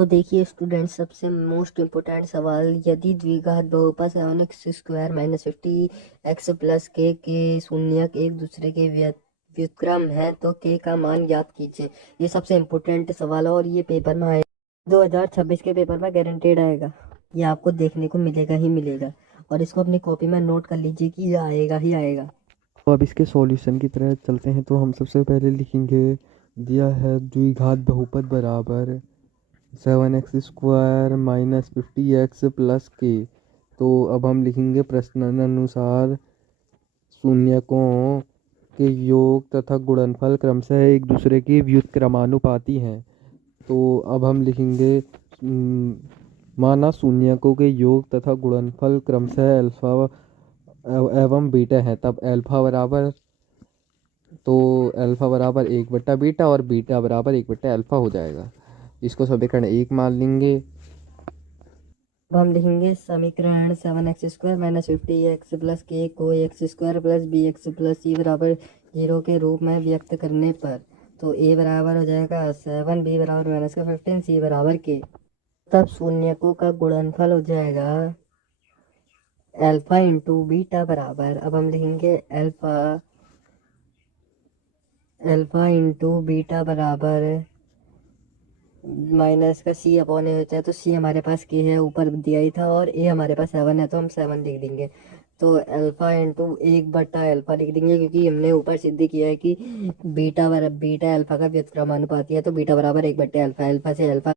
तो देखिए स्टूडेंट, सबसे मोस्ट इम्पोर्टेंट सवाल, यदि द्विघात बहुपद 7x² - 50x के शून्यक एक दूसरे के व्युत्क्रम है तो के का मान ज्ञात कीजिए। ये सबसे इम्पोर्टेंट सवाल है और ये पेपर में आएगा, 2026 के पेपर में गारंटेड आएगा। ये आपको देखने को मिलेगा ही मिलेगा, और इसको अपनी कॉपी में नोट कर लीजिए कि ये आएगा ही आएगा। तो अब इसके सॉल्यूशन की तरह चलते हैं। तो हम सबसे पहले लिखेंगे, दिया है द्विघात बहुपद बराबर 7x² - 50x के। तो अब हम लिखेंगे प्रश्नानुसार शून्यकों के योग तथा गुणनफल क्रमशः एक दूसरे के व्युत्क्रमानुपाती हैं। तो अब हम लिखेंगे माना शून्यकों के योग तथा गुणनफल क्रमशः अल्फा एवं बीटा है, तब अल्फा बराबर 1/बीटा और बीटा बराबर 1/अल्फा हो जाएगा। इसको समीकरण 1 मान लेंगे। अब हम लिखेंगे समीकरण 7x² - 50x के को x² + bx + c बराबर 0 के रूप में व्यक्त करने पर, तो a बराबर हो जाएगा 7, b बराबर -15, c बराबर k। तब शून्यकों का गुणनफल हो जाएगा अल्फा इंटू बीटा बराबर, अब हम लिखेंगे अल्फा इंटू बीटा बराबर माइनस का सी अपॉन ए होता है। तो सी हमारे पास के है, ऊपर दिया ही था, और ए हमारे पास 7 है तो हम 7 लिख देंगे। तो अल्फा इंटू 1/अल्फा लिख देंगे, क्योंकि हमने ऊपर सिद्ध किया है कि बीटा अल्फा का व्युत्क्रमानुपाती है, तो बीटा बराबर 1/अल्फा। अल्फा से अल्फा